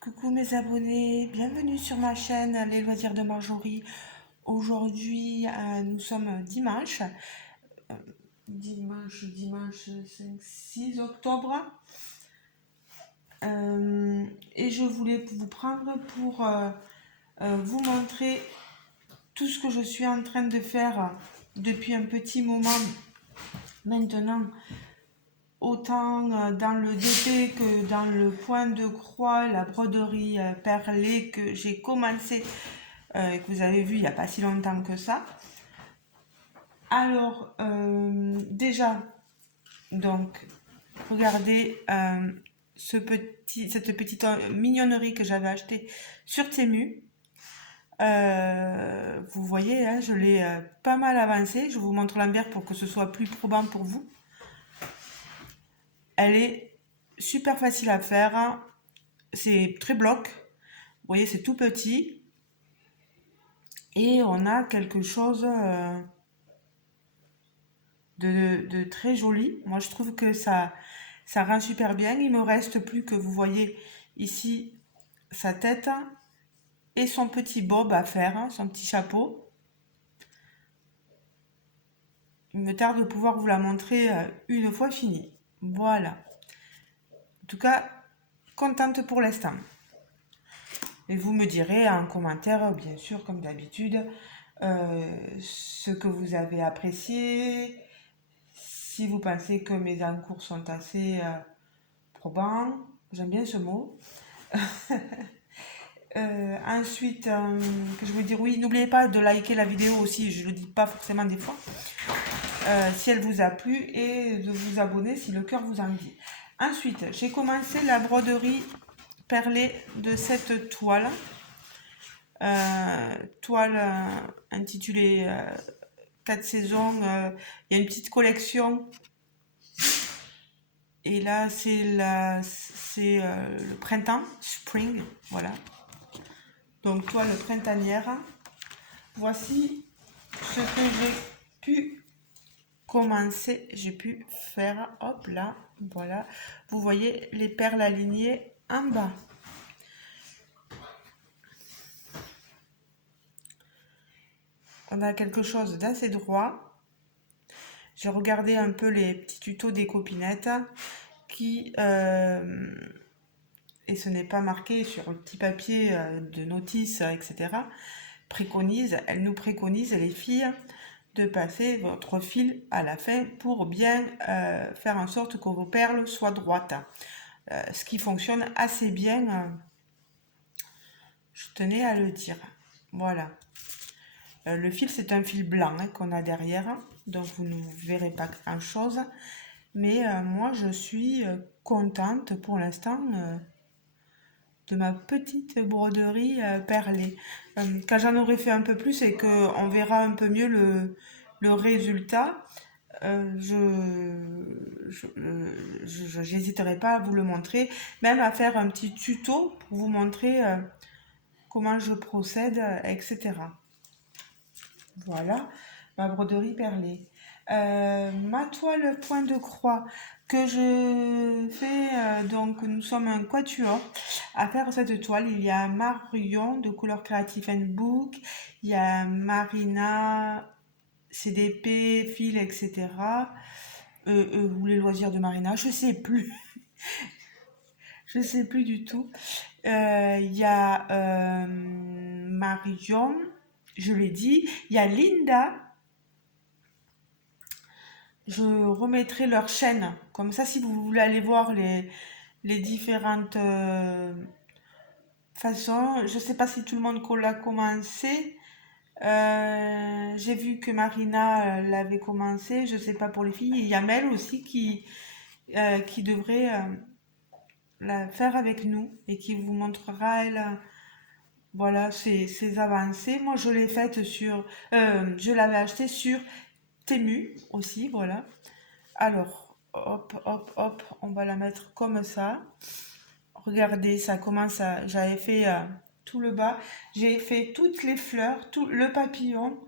Coucou mes abonnés, bienvenue sur ma chaîne Les Loisirs de Marjorie. Aujourd'hui, nous sommes dimanche, dimanche 6 octobre. Et je voulais vous prendre pour vous montrer tout ce que je suis en train de faire depuis un petit moment maintenant, autant dans le DP que dans le point de croix, la broderie perlée que j'ai commencé que vous avez vu il n'y a pas si longtemps que ça. Alors, déjà, donc, regardez cette petite mignonnerie que j'avais achetée sur Temu. Vous voyez, hein, je l'ai pas mal avancée. Je vous montre l'envers pour que ce soit plus probant pour vous. Elle est super facile à faire. C'est très bloc. Vous voyez, c'est tout petit. Et on a quelque chose de très joli. Moi, je trouve que ça rend super bien. Il me reste plus que vous voyez ici sa tête et son petit bob à faire, son petit chapeau. Il me tarde de pouvoir vous la montrer une fois fini. Voilà. En tout cas, contente pour l'instant. Et vous me direz en commentaire, bien sûr, comme d'habitude, ce que vous avez apprécié, si vous pensez que mes encours sont assez probants. J'aime bien ce mot. Ensuite, que je veux dire, oui, n'oubliez pas de liker la vidéo aussi, je ne le dis pas forcément des fois, si elle vous a plu, et de vous abonner si le cœur vous en dit. Ensuite, j'ai commencé la broderie perlée de cette toile, intitulée 4 saisons. Il y a une petite collection, et là c'est le printemps, spring, voilà. Donc toile printanière. Voici ce que j'ai pu commencer, j'ai pu faire. Hop là, voilà. Vous voyez les perles alignées en bas. On a quelque chose d'assez droit. J'ai regardé un peu les petits tutos des copinettes qui, et ce n'est pas marqué sur le petit papier de notice, etc., elles nous préconisent, les filles, de passer votre fil à la fin pour bien faire en sorte que vos perles soient droites. Ce qui fonctionne assez bien, je tenais à le dire. Voilà. Le fil, c'est un fil blanc qu'on a derrière, donc vous ne verrez pas grand chose. Mais moi, je suis contente pour l'instant de ma petite broderie perlée. Quand j'en aurai fait un peu plus et qu'on verra un peu mieux le résultat, j'hésiterai pas à vous le montrer, même à faire un petit tuto pour vous montrer comment je procède, etc. Voilà, ma broderie perlée. Ma toile point de croix que je fais, donc nous sommes un quatuor à faire cette toile. Il y a Marion de Couleur Creative and Book, il y a Marina, CDP, fil, etc. Ou les loisirs de Marina, je sais plus, je sais plus du tout. Il y a Marion, je l'ai dit, il y a Linda. Je remettrai leur chaîne, comme ça si vous voulez aller voir les différentes façons. Je ne sais pas si tout le monde l'a commencé. J'ai vu que Marina l'avait commencé, je ne sais pas pour les filles. Il y a Mel aussi qui devrait la faire avec nous et qui vous montrera, elle, voilà, ses avancées. Moi, je l'ai faite je l'avais acheté sur Temu aussi, voilà. Alors, hop, hop, hop, on va la mettre comme ça. Regardez, ça commence à... J'avais fait tout le bas. J'ai fait toutes les fleurs, tout le papillon.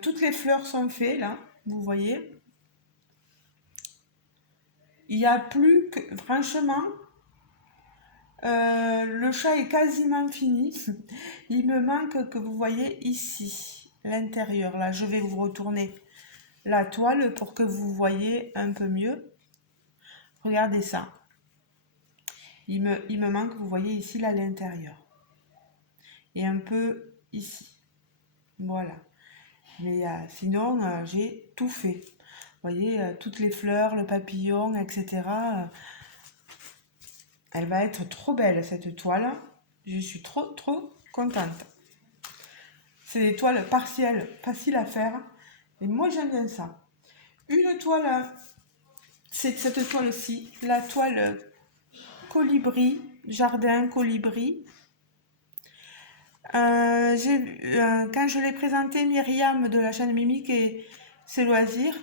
Toutes les fleurs sont faites, là, vous voyez. Il n'y a plus que... Franchement, Le chat est quasiment fini. Il me manque que vous voyez ici, l'intérieur. Là, je vais vous retourner la toile pour que vous voyez un peu mieux. Regardez ça. Il me manque, vous voyez ici, là, l'intérieur. Et un peu ici. Voilà. Mais sinon, j'ai tout fait. Vous voyez, toutes les fleurs, le papillon, etc. Elle va être trop belle, cette toile. Je suis trop, trop contente. C'est des toiles partielles, faciles à faire. Et moi, j'aime bien ça. Une toile, c'est cette toile-ci, la toile colibri, jardin colibri. Quand je l'ai présentée, Myriam de la chaîne Mimique et ses loisirs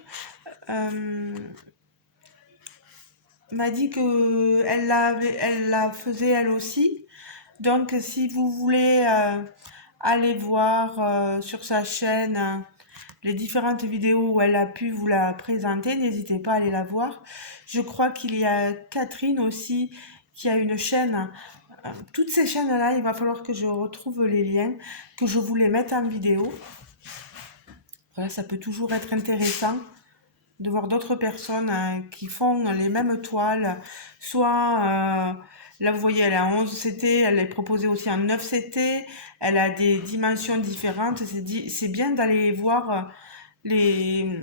m'a dit qu'elle elle la faisait elle aussi. Donc, si vous voulez aller voir sur sa chaîne les différentes vidéos où elle a pu vous la présenter, n'hésitez pas à aller la voir. Je crois qu'il y a Catherine aussi qui a une chaîne. Toutes ces chaînes-là, il va falloir que je retrouve les liens, que je vous les mette en vidéo. Voilà, ça peut toujours être intéressant de voir d'autres personnes qui font les mêmes toiles. Soit, là vous voyez, elle est à 11 CT, elle est proposée aussi en 9 CT, elle a des dimensions différentes. C'est bien d'aller voir les,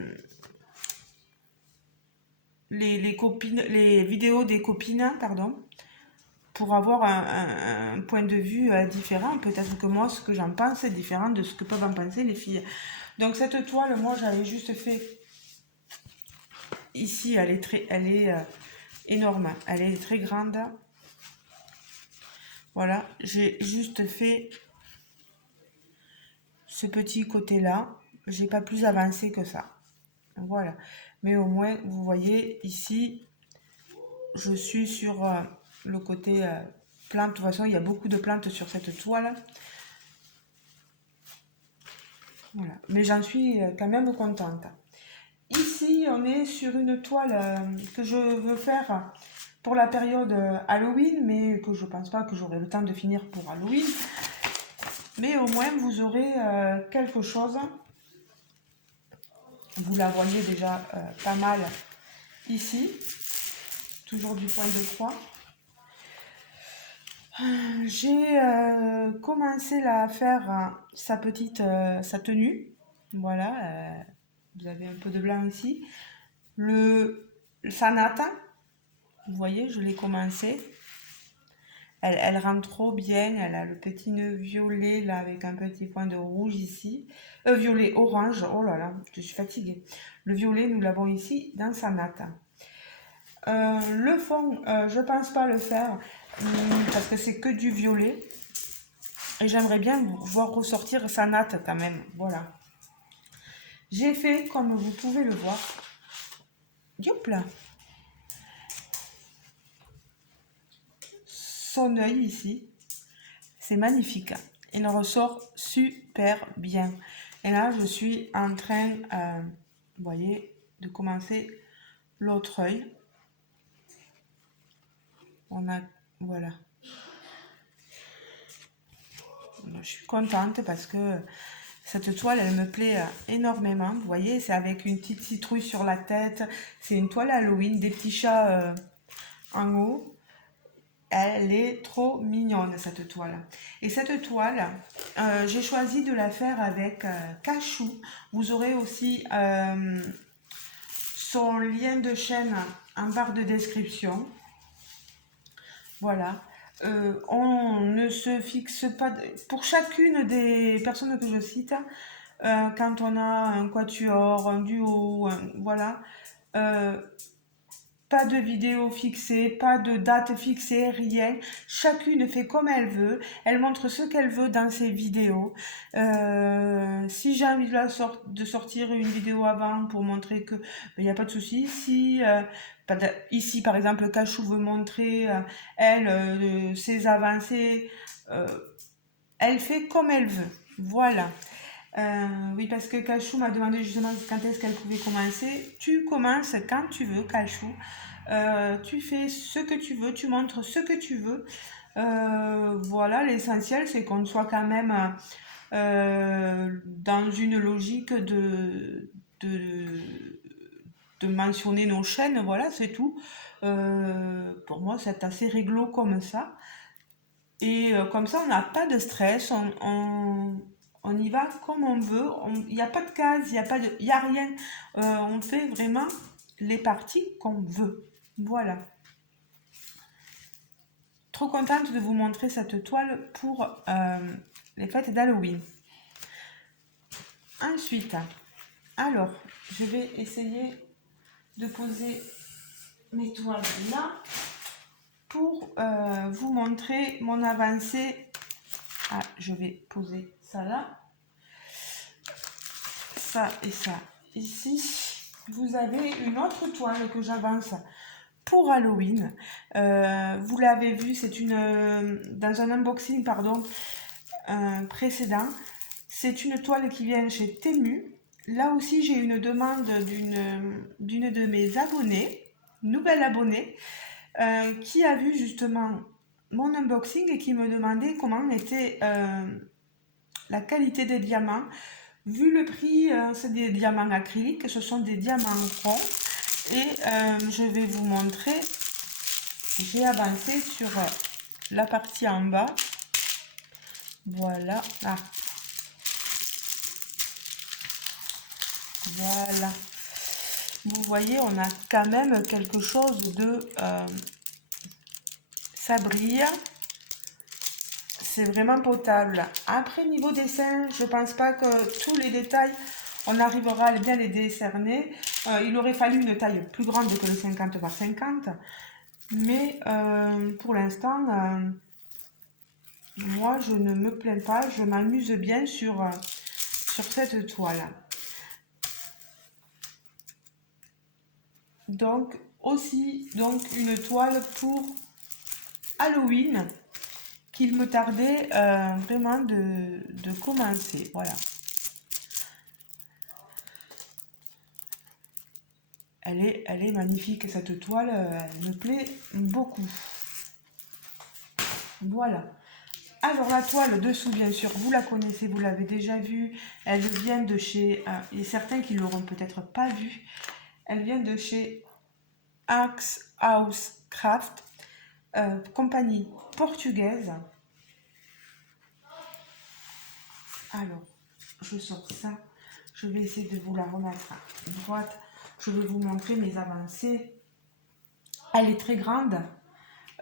les copines, les vidéos des copines, pardon, pour avoir un point de vue différent. Peut-être que moi, ce que j'en pense est différent de ce que peuvent en penser les filles. Donc cette toile, moi, j'avais juste fait ici, elle est énorme, elle est très grande. Voilà, j'ai juste fait ce petit côté-là. J'ai pas plus avancé que ça. Voilà, mais au moins, vous voyez ici, je suis sur le côté plante. De toute façon, il y a beaucoup de plantes sur cette toile. Voilà, mais j'en suis quand même contente. Ici, on est sur une toile que je veux faire pour la période Halloween, mais que je pense pas que j'aurai le temps de finir pour Halloween. Mais au moins, vous aurez quelque chose. Vous la voyez déjà pas mal ici. Toujours du point de croix. J'ai commencé à faire sa sa tenue. Voilà, vous avez un peu de blanc ici. Sa natte, vous voyez, je l'ai commencé. Elle rend trop bien. Elle a le petit nœud violet là avec un petit point de rouge ici. Violet orange. Oh là là, je suis fatiguée. Le violet, nous l'avons ici dans sa natte. Le fond, je pense pas le faire parce que c'est que du violet. Et j'aimerais bien voir ressortir sa natte quand même. Voilà. J'ai fait comme vous pouvez le voir. Yop là. Son œil ici. C'est magnifique. Il ressort super bien. Et là, je suis en train, vous voyez, de commencer l'autre œil. Voilà. Je suis contente parce que cette toile, elle me plaît énormément. Vous voyez, c'est avec une petite citrouille sur la tête. C'est une toile Halloween, des petits chats en haut. Elle est trop mignonne, cette toile. Et cette toile, j'ai choisi de la faire avec Cachou. Vous aurez aussi son lien de chaîne en barre de description. Voilà. On ne se fixe pas... Pour chacune des personnes que je cite, quand on a un quatuor, un duo, voilà, pas de vidéo fixée, pas de date fixée, rien. Chacune fait comme elle veut. Elle montre ce qu'elle veut dans ses vidéos. Si j'ai envie de sortir une vidéo avant pour montrer que il n'y a pas de souci. Si ici par exemple Cachou veut montrer ses avancées, elle fait comme elle veut. Voilà. Oui, parce que Cachou m'a demandé justement quand est-ce qu'elle pouvait commencer. Tu commences quand tu veux, Cachou. Tu fais ce que tu veux, tu montres ce que tu veux. Voilà, l'essentiel, c'est qu'on soit quand même dans une logique de, de mentionner nos chaînes, voilà, c'est tout. Pour moi, c'est assez réglo comme ça. Et comme ça, on n'a pas de stress, on y va comme on veut. Il n'y a pas de case, il y a rien. On fait vraiment les parties qu'on veut. Voilà. Trop contente de vous montrer cette toile pour les fêtes d'Halloween. Ensuite, alors, je vais essayer de poser mes toiles là pour vous montrer mon avancée. Ah, je vais poser ça là. Ça et ça ici. Vous avez une autre toile que j'avance pour Halloween. Vous l'avez vu, c'est dans un unboxing pardon, précédent. C'est une toile qui vient chez Temu. Là aussi, j'ai une demande d'une de mes abonnées, nouvelle abonnée, qui a vu justement mon unboxing et qui me demandait comment était la qualité des diamants. Vu le prix, c'est des diamants acryliques, ce sont des diamants ronds. Et je vais vous montrer, j'ai avancé sur la partie en bas. Voilà. Ah. Voilà. Vous voyez, on a quand même quelque chose de... ça brille. C'est vraiment potable. Après, niveau dessin, je pense pas que tous les détails, on arrivera à bien les décerner. Il aurait fallu une taille plus grande que le 50 par 50. Mais pour l'instant, moi, je ne me plains pas. Je m'amuse bien sur cette toile. Donc, aussi, une toile pour Halloween qu'il me tardait vraiment de commencer. Voilà. Elle est magnifique, cette toile, elle me plaît beaucoup. Voilà. Alors la toile dessous, bien sûr, vous la connaissez, vous l'avez déjà vue. Elle vient de chez, il y a certains qui l'auront peut-être pas vue. Elle vient de chez Axe House Craft, compagnie portugaise. Alors, je sors ça. Je vais essayer de vous la remettre à droite. Je vais vous montrer mes avancées. Elle est très grande.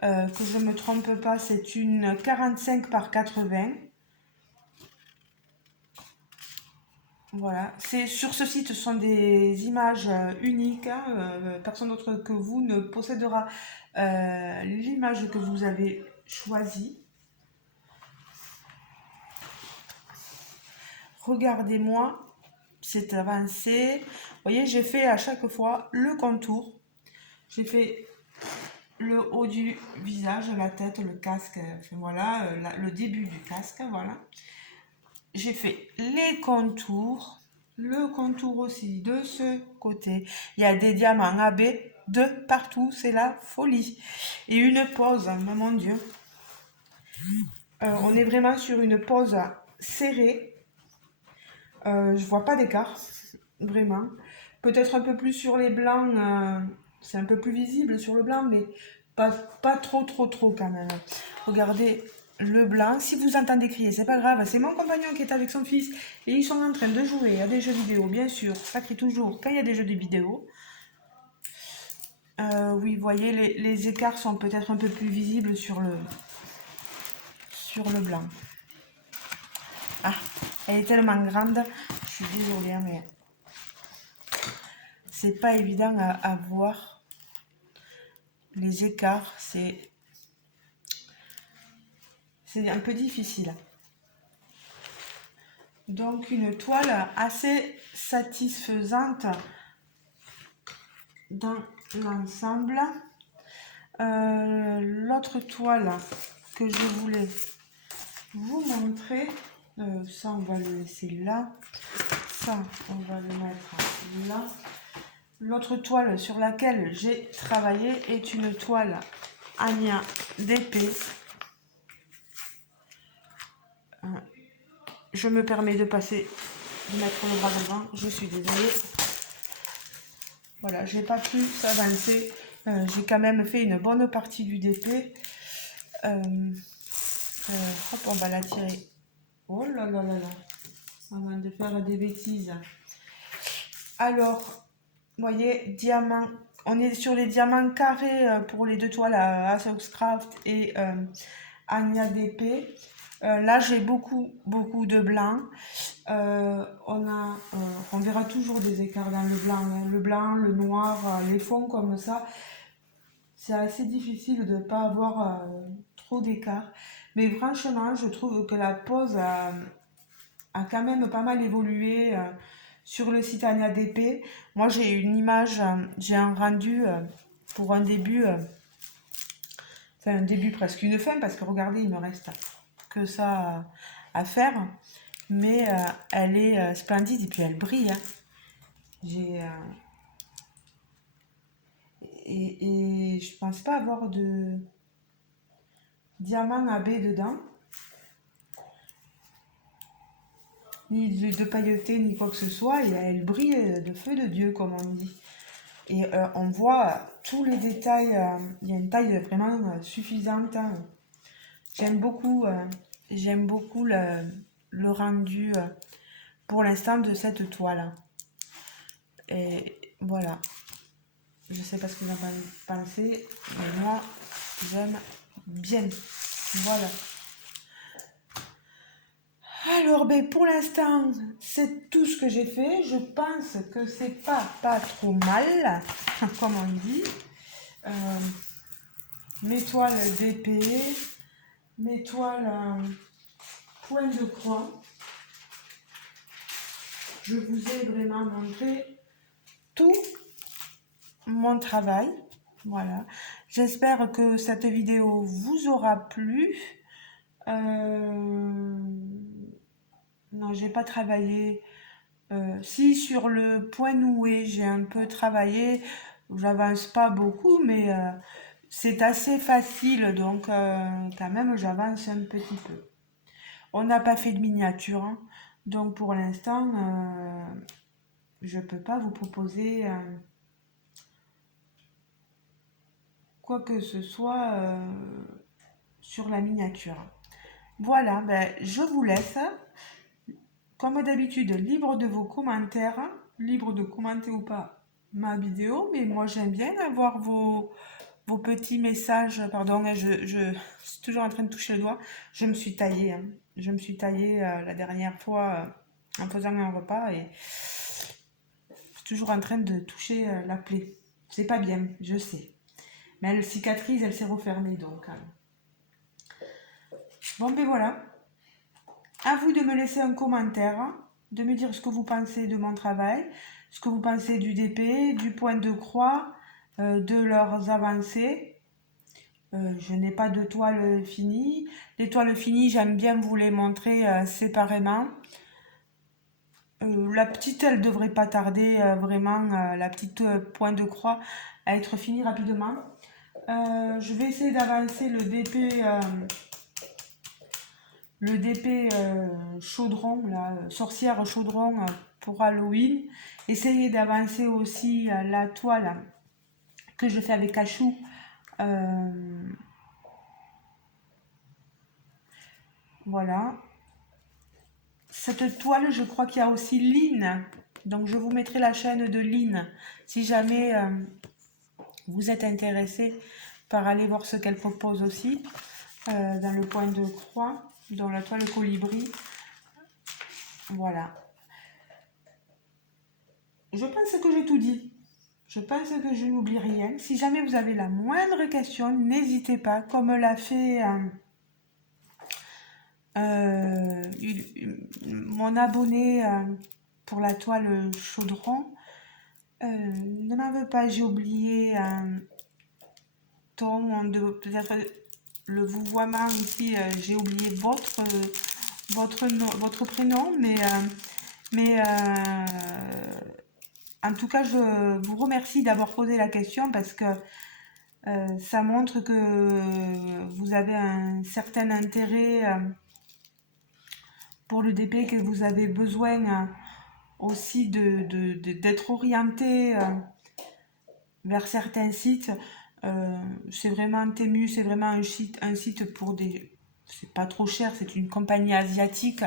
Que je ne me trompe pas, c'est une 45 par 80. Voilà. Sur ce site, ce sont des images uniques. Hein. Personne d'autre que vous ne possédera l'image que vous avez choisie. Regardez-moi cette avancée. Vous voyez, j'ai fait à chaque fois le contour. J'ai fait le haut du visage, la tête, le casque, enfin, voilà, le début du casque, voilà. J'ai fait les contours, le contour aussi de ce côté. Il y a des diamants AB de partout, c'est la folie. Et une pose, mon Dieu. On est vraiment sur une pose serrée. Je vois pas d'écart, vraiment. Peut-être un peu plus sur les blancs, c'est un peu plus visible sur le blanc, mais pas trop quand même. Regardez le blanc. Si vous entendez crier, c'est pas grave, c'est mon compagnon qui est avec son fils et ils sont en train de jouer à des jeux vidéo, bien sûr. Ça crie toujours quand il y a des jeux de vidéo. Oui, vous voyez, les écarts sont peut-être un peu plus visibles sur le blanc. Ah, elle est tellement grande, je suis désolée, mais c'est pas évident à voir. Les écarts, c'est un peu difficile. Donc une toile assez satisfaisante dans l'ensemble. L'autre toile que je voulais vous montrer, ça on va le laisser là, ça on va le mettre là. L'autre toile sur laquelle j'ai travaillé est une toile Ania DP. Je me permets de passer, de mettre le bras devant, je suis désolée. Voilà, j'ai pas pu s'avancer. J'ai quand même fait une bonne partie du DP. Hop, on va la tirer. Oh là là là là. Avant de faire des bêtises. Alors, vous voyez, diamant. On est sur les diamants carrés pour les deux toiles à Asoxcraft et Ania DP. Là, j'ai beaucoup de blanc. On verra toujours des écarts dans le blanc. Hein. Le blanc, le noir, les fonds comme ça. C'est assez difficile de ne pas avoir trop d'écart. Mais franchement, je trouve que la pose a quand même pas mal évolué sur le site Ania DP. Moi, j'ai une image, j'ai un rendu pour un début, enfin un début presque une fin, parce que regardez, il me reste que ça à faire. Mais elle est splendide et puis elle brille. Hein. Et je pense pas avoir de diamant AB dedans. Ni de pailleté, ni quoi que ce soit. Et elle brille de feu de Dieu, comme on dit. Et on voit tous les détails. Il y a une taille vraiment suffisante. Hein. J'aime beaucoup le rendu pour l'instant de cette toile. Et voilà. Je sais pas ce que vous en pensez, mais moi, j'aime bien. Voilà. Alors, ben, pour l'instant, c'est tout ce que j'ai fait. Je pense que c'est pas trop mal, comme on dit. Mes toiles d'épée, mes toiles point de croix. Je vous ai vraiment montré tout mon travail. Voilà. J'espère que cette vidéo vous aura plu. Non, j'ai pas travaillé. Si sur le point noué, j'ai un peu travaillé. J'avance pas beaucoup, mais c'est assez facile, donc quand même j'avance un petit peu. On n'a pas fait de miniature, hein, donc pour l'instant, je peux pas vous proposer quoi que ce soit sur la miniature. Voilà, ben, je vous laisse. Comme d'habitude, libre de vos commentaires, libre de commenter ou pas ma vidéo, mais moi j'aime bien avoir vos petits messages. Pardon, je suis toujours en train de toucher le doigt. Je me suis taillée. Hein. Je me suis taillée la dernière fois en faisant un repas et je suis toujours en train de toucher la plaie. C'est pas bien, je sais. Mais elle cicatrise, elle s'est refermée donc. Bon, ben voilà. À vous de me laisser un commentaire, de me dire ce que vous pensez de mon travail, ce que vous pensez du DP, du point de croix, de leurs avancées. Je n'ai pas de toile finie. Les toiles finies, j'aime bien vous les montrer séparément. La petite, elle devrait pas tarder vraiment, la petite point de croix, à être finie rapidement. Je vais essayer d'avancer le DP chaudron, la sorcière chaudron pour Halloween. Essayer d'avancer aussi la toile que je fais avec cachou. Voilà. Cette toile, je crois qu'il y a aussi Lynn. Donc je vous mettrai la chaîne de Lynn si jamais vous êtes intéressé par aller voir ce qu'elle propose aussi dans le point de croix, dans la toile colibri. Voilà. Je pense que j'ai tout dit. Je pense que je n'oublie rien. Si jamais vous avez la moindre question, n'hésitez pas, comme l'a fait mon abonné pour la toile chaudron. Ne m'en veux pas, j'ai oublié peut-être le vouvoiement ici, j'ai oublié votre prénom, mais En tout cas, je vous remercie d'avoir posé la question parce que ça montre que vous avez un certain intérêt pour le DP, que vous avez besoin aussi d'être orienté vers certains sites. C'est vraiment Temu, c'est vraiment un site pour des... C'est pas trop cher, c'est une compagnie asiatique.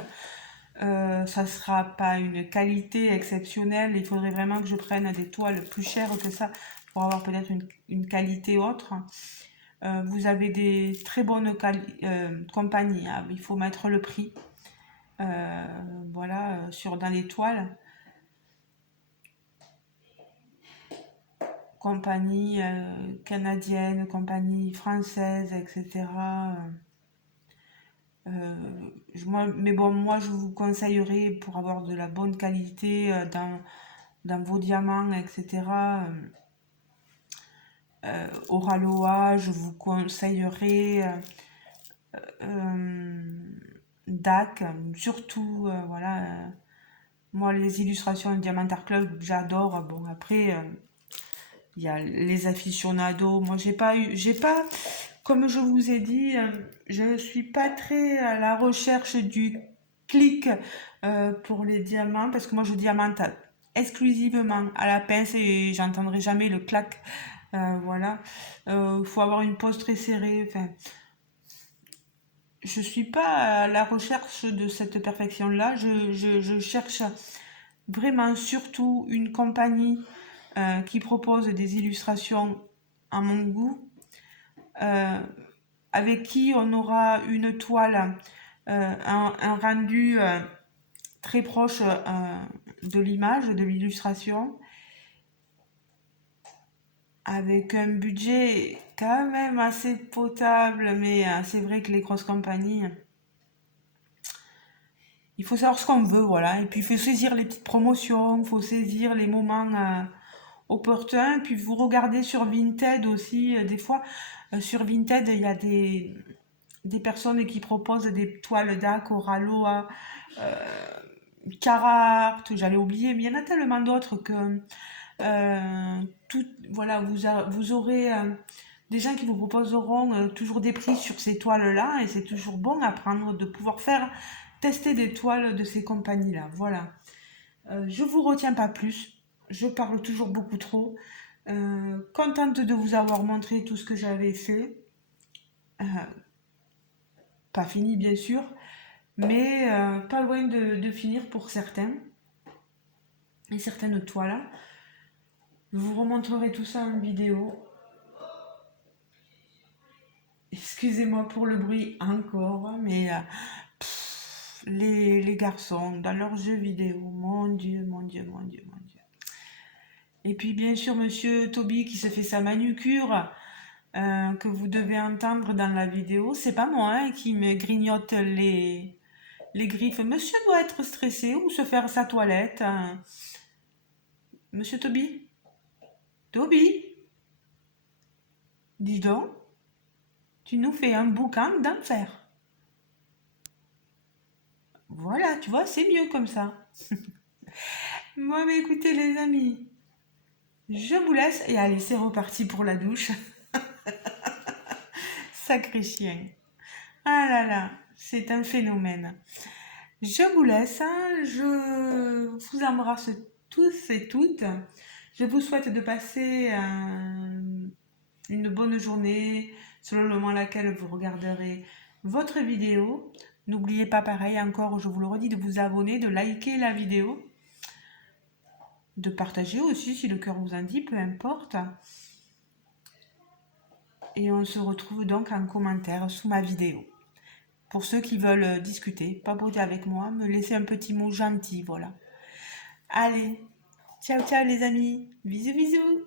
Ça sera pas une qualité exceptionnelle. Il faudrait vraiment que je prenne des toiles plus chères que ça pour avoir peut-être une qualité autre. Vous avez des très bonnes compagnies, hein. Il faut mettre le prix. Voilà, dans les toiles. Compagnie canadienne, compagnie française, etc. Mais bon, moi, je vous conseillerais pour avoir de la bonne qualité dans vos diamants, etc. Oraloa, je vous conseillerais DAC, surtout, voilà. Moi, les illustrations de Diamant Art Club, j'adore. Bon, après, il y a les aficionados. Moi, j'ai pas, comme je vous ai dit, je ne suis pas très à la recherche du clic pour les diamants, parce que moi, je diamante exclusivement à la pince et j'entendrai jamais le clac. Voilà. Il faut avoir une pose très serrée. Enfin, je suis pas à la recherche de cette perfection-là. Je cherche vraiment surtout une compagnie qui propose des illustrations à mon goût, avec qui on aura une toile, un rendu très proche de l'image, de l'illustration, avec un budget quand même assez potable, mais c'est vrai que les grosses compagnies, il faut savoir ce qu'on veut, voilà. Et puis il faut saisir les petites promotions, il faut saisir les moments opportuns. Puis vous regardez sur Vinted aussi, des fois, sur Vinted, il y a des personnes qui proposent des toiles d'Ac, Oraloa, Carhartt, j'allais oublier, mais il y en a tellement d'autres que voilà, vous aurez des gens qui vous proposeront toujours des prix sur ces toiles-là, et c'est toujours bon à prendre de pouvoir faire tester des toiles de ces compagnies-là. Voilà. Je vous retiens pas plus. Je parle toujours beaucoup trop. Contente de vous avoir montré tout ce que j'avais fait. Euh, Pas fini, bien sûr, mais pas loin de finir pour certains. Et certaines toiles. Je vous remontrerai tout ça en vidéo. Excusez-moi pour le bruit encore, mais les garçons, dans leurs jeux vidéo, mon Dieu, mon Dieu, mon Dieu, mon Dieu. Et puis bien sûr, monsieur Toby qui se fait sa manucure, que vous devez entendre dans la vidéo. C'est pas moi hein, qui me grignote les griffes. Monsieur doit être stressé ou se faire sa toilette, hein. Monsieur Toby? Toby? Dis donc, tu nous fais un boucan d'enfer. Voilà, tu vois, c'est mieux comme ça. Moi, mais écoutez les amis, je vous laisse et allez, c'est reparti pour la douche. Sacré chien. Ah là là, c'est un phénomène. Je vous laisse, hein, je vous embrasse tous et toutes. Je vous souhaite de passer une bonne journée selon le moment à laquelle vous regarderez votre vidéo. N'oubliez pas pareil, encore je vous le redis, de vous abonner, de liker la vidéo, de partager aussi si le cœur vous en dit, peu importe. Et on se retrouve donc en commentaire sous ma vidéo. Pour ceux qui veulent discuter, papoter avec moi, me laisser un petit mot gentil, voilà. Allez, ciao ciao les amis, bisous bisous.